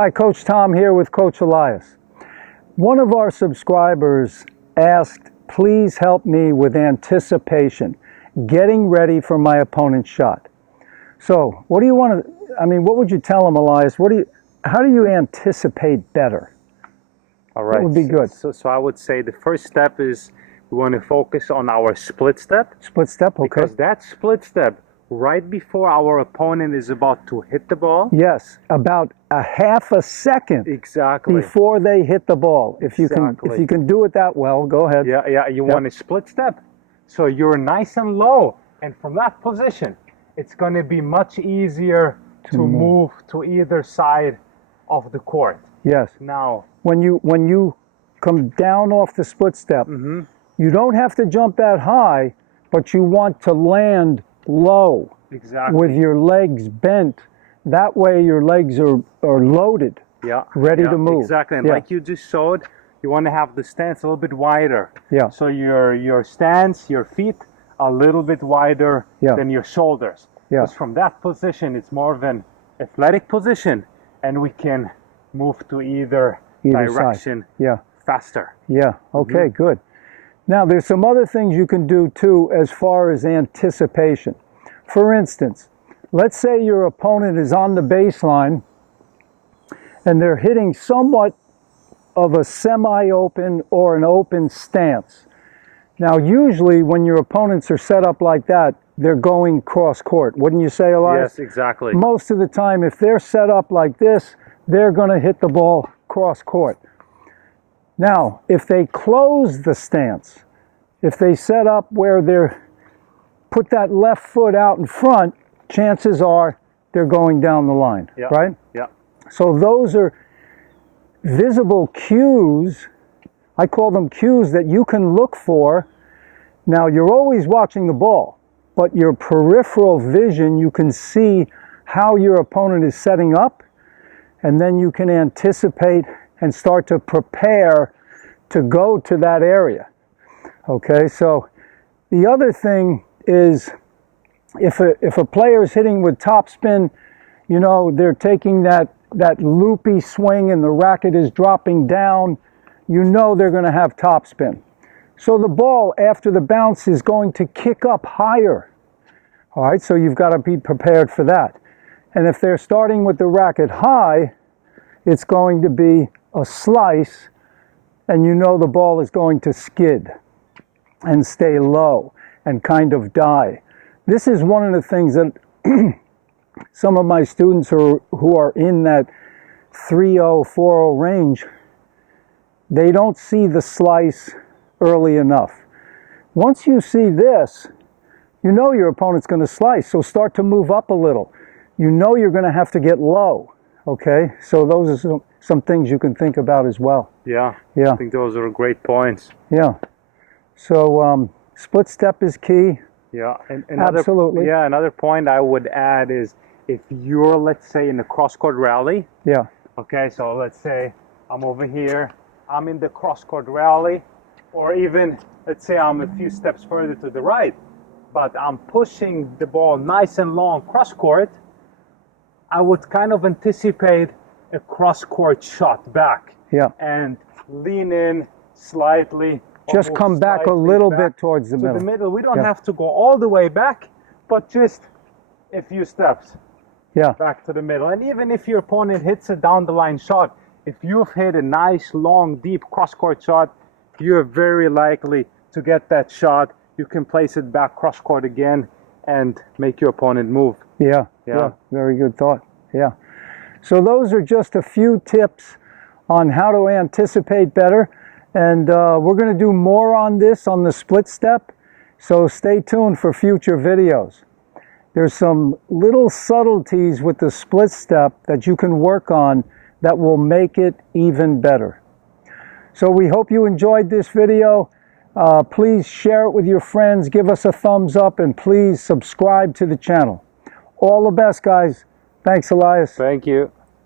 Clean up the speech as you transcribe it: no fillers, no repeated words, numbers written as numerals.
Hi, Coach Tom here with Coach Elias. One of our subscribers asked, please help me with anticipation, getting ready for my opponent's shot. So what do you want to, what would you tell him, Elias? How do you anticipate better? All right. That would be good. So I would say the first step is we want to focus on our split step. Split step, okay. Because that split step, right before our opponent is about to hit the ball. Yes, about a half a second Exactly. before they hit the ball. If you can do it that well, go ahead. Yeah, you want a split step. So you're nice and low. And from that position, it's going to be much easier to move to either side of the court. Yes. Now, when you come down off the split step, you don't have to jump that high, but you want to land low. Exactly. With your legs bent. That way your legs are loaded. Yeah. Ready to move. Exactly. And like you just showed, you want to have the stance a little bit wider. Yeah. So your stance, your feet, a little bit wider than your shoulders. Yeah. Because from that position, it's more of an athletic position, and we can move to either direction faster. Yeah, okay, good. Now, there's some other things you can do, too, as far as anticipation. For instance, let's say your opponent is on the baseline, and they're hitting somewhat of a semi-open or an open stance. Now, usually when your opponents are set up like that, they're going cross-court. Wouldn't you say, Elias? Yes, exactly. Most of the time, if they're set up like this, they're going to hit the ball cross-court. Now, if they close the stance, if they set up where they're put that left foot out in front, chances are they're going down the line, right? Yeah. So those are visible cues. I call them cues that you can look for. Now, you're always watching the ball, but your peripheral vision, you can see how your opponent is setting up, and then you can anticipate and start to prepare to go to that area. Okay, so the other thing is if a player is hitting with topspin, you know, they're taking that loopy swing and the racket is dropping down, you know they're going to have topspin. So the ball after the bounce is going to kick up higher. All right, so you've got to be prepared for that. And if they're starting with the racket high, it's going to be a slice, and you know the ball is going to skid and stay low and kind of die. This is one of the things that some of my students who are in that 3-0, 4-0 range, they don't see the slice early enough. Once you see this, you know your opponent's going to slice, so start to move up a little. You know you're going to have to get low, okay? So those are some things you can think about as well. Yeah. Yeah. I think those are great points. Yeah. So split step is key. Yeah. And absolutely. Yeah, another point I would add is if you're, let's say, in a cross-court rally. Yeah. Okay, so let's say I'm over here, I'm in the cross-court rally, or even, let's say I'm a few steps further to the right, but I'm pushing the ball nice and long cross-court, I would kind of anticipate a cross-court shot back. Yeah. And lean in slightly. Just come back a little bit towards the middle. We don't have to go all the way back, but just a few steps back to the middle. And even if your opponent hits a down the line shot, if you've hit a nice, long, deep cross-court shot, you're very likely to get that shot. You can place it back cross-court again and make your opponent move. Yeah. Very good thought. Yeah. So those are just a few tips on how to anticipate better. And we're going to do more on this on the split step. So stay tuned for future videos. There's some little subtleties with the split step that you can work on that will make it even better. So we hope you enjoyed this video. Please share it with your friends, give us a thumbs up, and please subscribe to the channel. All the best, guys. Thanks, Elias. Thank you.